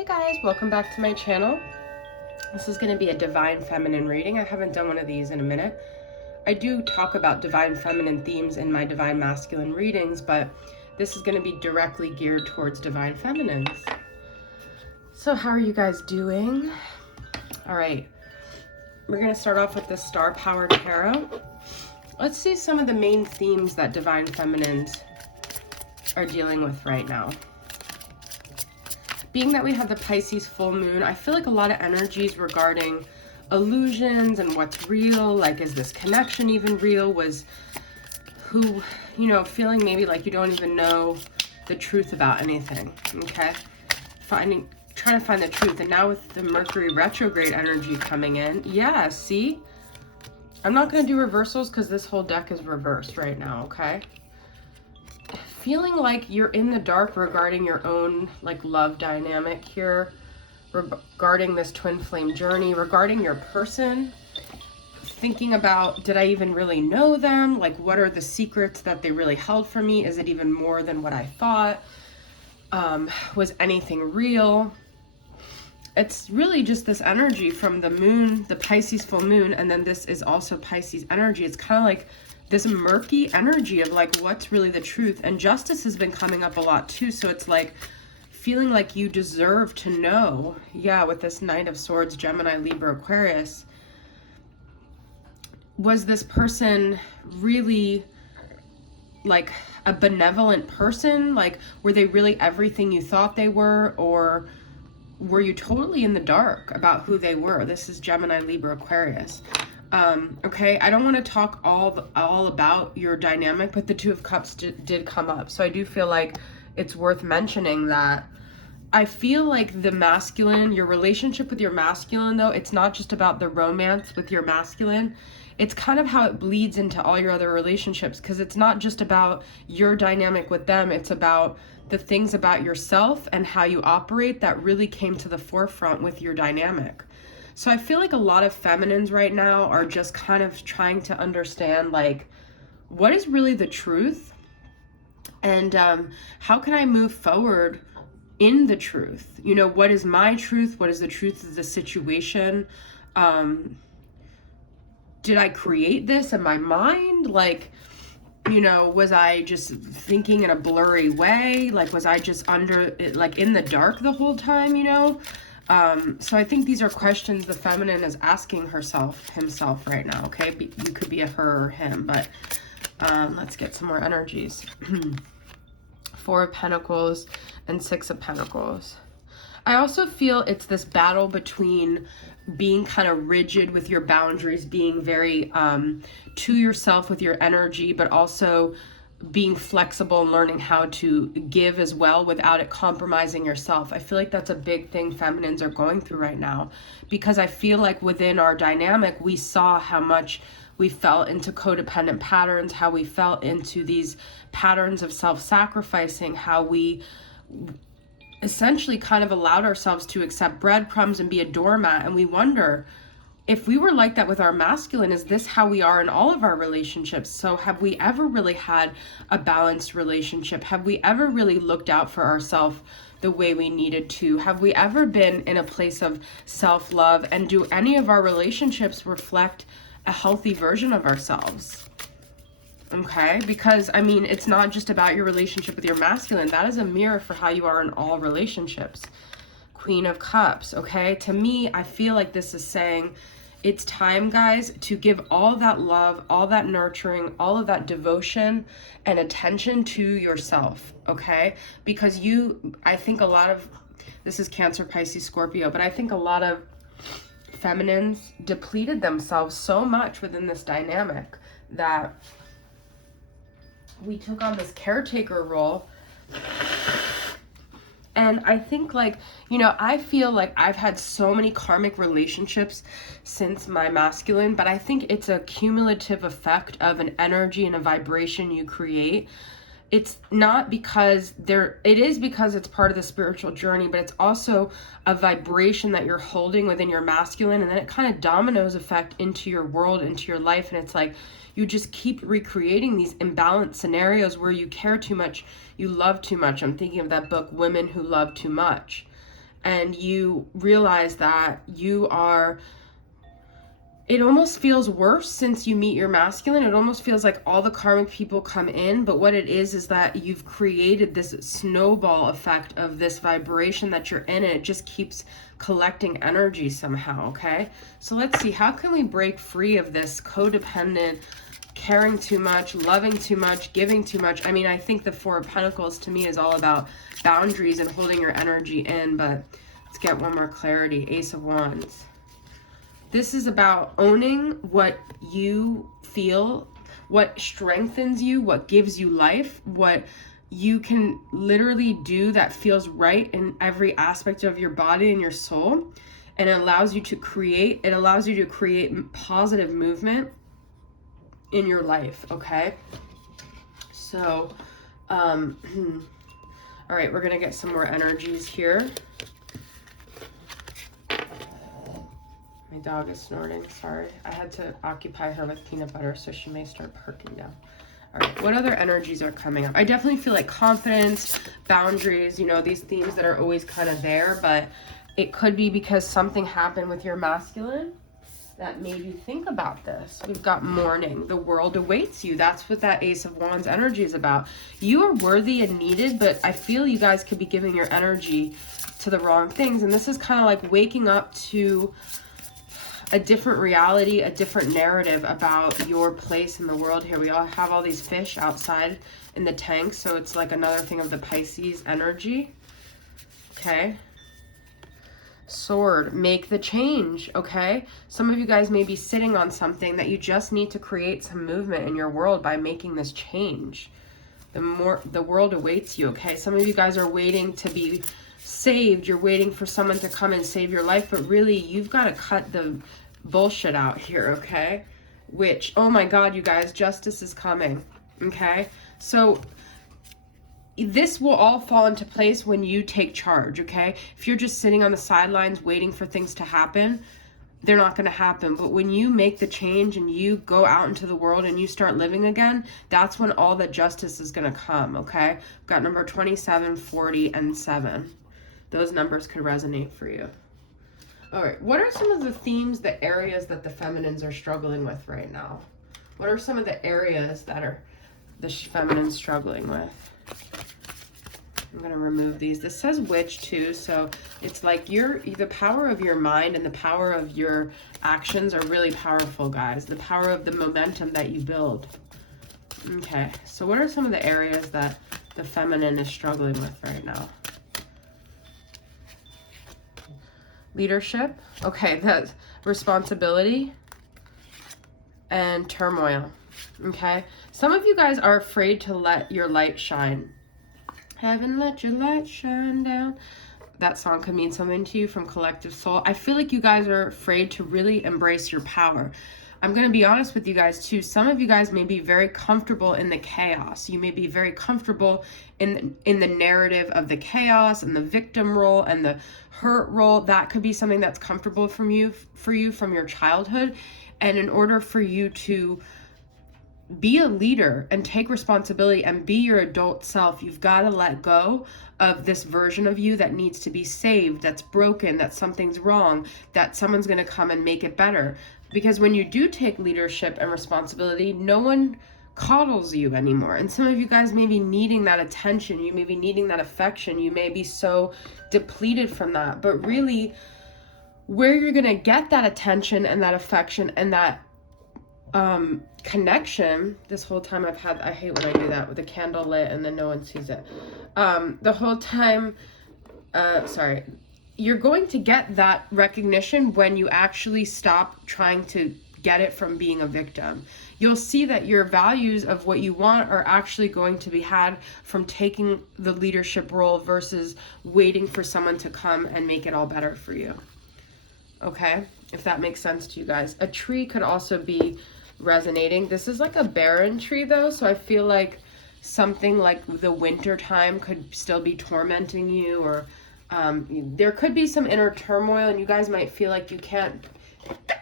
Hey guys, welcome back to my channel. This is going to be a divine feminine reading. I haven't done one of these in a minute. I do talk about divine feminine themes in my divine masculine readings, but this is going to be directly geared towards divine feminines. So how are you guys doing? All right, we're going to start off with the Star Power Tarot. Let's see some of the main themes that divine feminines are dealing with right now. Being that we have the Pisces full moon, I feel like a lot of energies regarding illusions and what's real, like is this connection even real, was who, you know, feeling maybe like you don't even know the truth about anything, okay? Trying to find the truth. And now with the Mercury retrograde energy coming in, yeah, see? I'm not going to do reversals because this whole deck is reversed right now, okay? Feeling like you're in the dark regarding your own like love dynamic here, regarding this twin flame journey, regarding your person, thinking about, did I even really know them? Like, what are the secrets that they really held for me? Is it even more than what I thought? Was anything real? It's really just this energy from the moon, the Pisces full moon, and then this is also Pisces energy. It's kind of like this murky energy of like, what's really the truth? And justice has been coming up a lot too. So it's like feeling like you deserve to know. Yeah, with this Knight of Swords, Gemini, Libra, Aquarius. Was this person really like a benevolent person? Like, were they really everything you thought they were? Or were you totally in the dark about who they were? This is Gemini, Libra, Aquarius. Okay, I don't want to talk all about your dynamic, but the Two of Cups did come up. So I do feel like it's worth mentioning that I feel like the masculine, your relationship with your masculine, though, it's not just about the romance with your masculine. It's kind of how it bleeds into all your other relationships, because it's not just about your dynamic with them. It's about the things about yourself and how you operate that really came to the forefront with your dynamic. So I feel like a lot of feminines right now are just kind of trying to understand, like, what is really the truth? And how can I move forward in the truth? You know, what is my truth? What is the truth of the situation? Did I create this in my mind? Like, you know, was I just thinking in a blurry way? Like, was I just like in the dark the whole time, you know? So I think these are questions the feminine is asking himself right now, okay? You could be a her or him, but let's get some more energies. Four of Pentacles and Six of Pentacles. I also feel it's this battle between being kind of rigid with your boundaries, being very to yourself with your energy, but also being flexible and learning how to give as well without it compromising yourself. I feel like that's a big thing feminines are going through right now, because I feel like within our dynamic, we saw how much we fell into codependent patterns, how we fell into these patterns of self-sacrificing, how we essentially kind of allowed ourselves to accept breadcrumbs and be a doormat. And we wonder, if we were like that with our masculine, is this how we are in all of our relationships? So have we ever really had a balanced relationship? Have we ever really looked out for ourselves the way we needed to? Have we ever been in a place of self-love? And do any of our relationships reflect a healthy version of ourselves? Okay, because I mean, it's not just about your relationship with your masculine. That is a mirror for how you are in all relationships. Queen of Cups, okay? To me, I feel like this is saying it's time, guys, to give all that love, all that nurturing, all of that devotion and attention to yourself, okay? Because I think a lot of, this is Cancer, Pisces, Scorpio, but I think a lot of feminines depleted themselves so much within this dynamic that we took on this caretaker role. And I think, like, you know, I feel like I've had so many karmic relationships since my masculine, but I think it's a cumulative effect of an energy and a vibration you create. It's not because it is because it's part of the spiritual journey, but it's also a vibration that you're holding within your masculine, and then it kind of dominoes effect into your world, into your life. And it's like, you just keep recreating these imbalanced scenarios where you care too much, you love too much. I'm thinking of that book, Women Who Love Too Much. and you realize that you are, it almost feels worse since you meet your masculine. It almost feels like all the karmic people come in, but what it is that you've created this snowball effect of this vibration that you're in, and it just keeps collecting energy somehow, okay? So let's see, how can we break free of this codependent, caring too much, loving too much, giving too much? I mean, I think the Four of Pentacles to me is all about boundaries and holding your energy in, but let's get one more clarity. Ace of Wands. This is about owning what you feel, what strengthens you, what gives you life, what you can literally do that feels right in every aspect of your body and your soul. And it allows you to create, positive movement in your life, okay? So, all right, we're gonna get some more energies here. My dog is snorting, sorry. I had to occupy her with peanut butter, so she may start perking down. All right, what other energies are coming up? I definitely feel like confidence, boundaries, you know, these themes that are always kind of there, but it could be because something happened with your masculine that made you think about this. We've got mourning. The world awaits you. That's what that Ace of Wands energy is about. You are worthy and needed, but I feel you guys could be giving your energy to the wrong things. And this is kind of like waking up to a different reality, a different narrative about your place in the world here. We all have all these fish outside in the tank, so it's like another thing of the Pisces energy. Okay. Sword, make the change, okay? Some of you guys may be sitting on something that you just need to create some movement in your world by making this change. The world awaits you, okay? Some of you guys are waiting to be saved. You're waiting for someone to come and save your life, but really you've got to cut the bullshit out here, okay? Which, oh my God, you guys, justice is coming, okay? So this will all fall into place when you take charge, okay? If you're just sitting on the sidelines waiting for things to happen, they're not going to happen. But when you make the change and you go out into the world and you start living again, that's when all the justice is going to come, okay? I've got number 27, 40, and 7. Those numbers could resonate for you. All right, what are some of the themes, the areas that the feminines are struggling with right now? What are some of the areas that are the feminines struggling with? I'm going to remove these. This says witch too, so it's like the power of your mind and the power of your actions are really powerful, guys. The power of the momentum that you build. Okay, so what are some of the areas that the feminine is struggling with right now? Leadership. Okay, that's responsibility and turmoil. Okay, some of you guys are afraid to let your light shine. Haven't let your light shine down. That song could mean something to you from Collective Soul. I feel like you guys are afraid to really embrace your power. I'm going to be honest with you guys too. Some of you guys may be very comfortable in the chaos. You may be very comfortable in the narrative of the chaos and the victim role and the hurt role. That could be something that's comfortable for you from your childhood. And in order for you to be a leader and take responsibility and be your adult self, you've got to let go of this version of you that needs to be saved, that's broken, that something's wrong, that someone's going to come and make it better. Because when you do take leadership and responsibility, no one coddles you anymore. And some of you guys may be needing that attention. You may be needing that affection. You may be so depleted from that. But really, where you're going to get that attention and that affection and that connection, this whole time I hate when I do that with a candle lit and then no one sees it. The whole time, you're going to get that recognition when you actually stop trying to get it from being a victim. You'll see that your values of what you want are actually going to be had from taking the leadership role versus waiting for someone to come and make it all better for you. Okay? If that makes sense to you guys. A tree could also be resonating. This is like a barren tree though, so I feel like something like the winter time could still be tormenting you, or there could be some inner turmoil and you guys might feel like you can't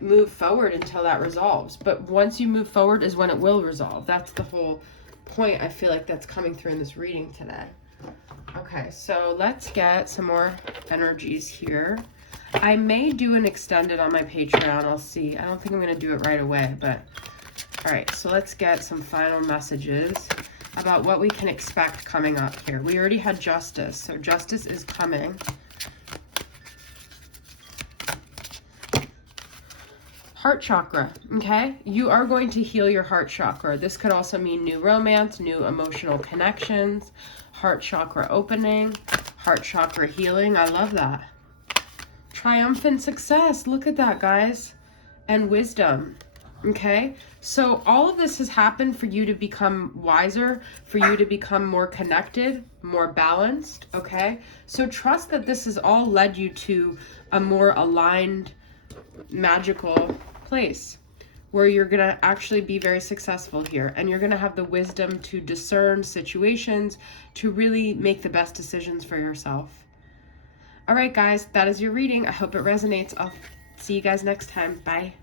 move forward until that resolves. But once you move forward is when it will resolve. That's the whole point I feel like that's coming through in this reading today. Okay, so let's get some more energies here. I may do an extended on my Patreon. I'll see. I don't think I'm going to do it right away, but all right, so let's get some final messages about what we can expect coming up here. We already had justice, so justice is coming. Heart chakra, okay? You are going to heal your heart chakra. This could also mean new romance, new emotional connections, heart chakra opening, heart chakra healing. I love that. Triumphant success. Look at that, guys. And wisdom, okay? So all of this has happened for you to become wiser, for you to become more connected, more balanced, okay? So trust that this has all led you to a more aligned, magical place where you're going to actually be very successful here, and you're going to have the wisdom to discern situations, to really make the best decisions for yourself. All right, guys, that is your reading. I hope it resonates. I'll see you guys next time. Bye.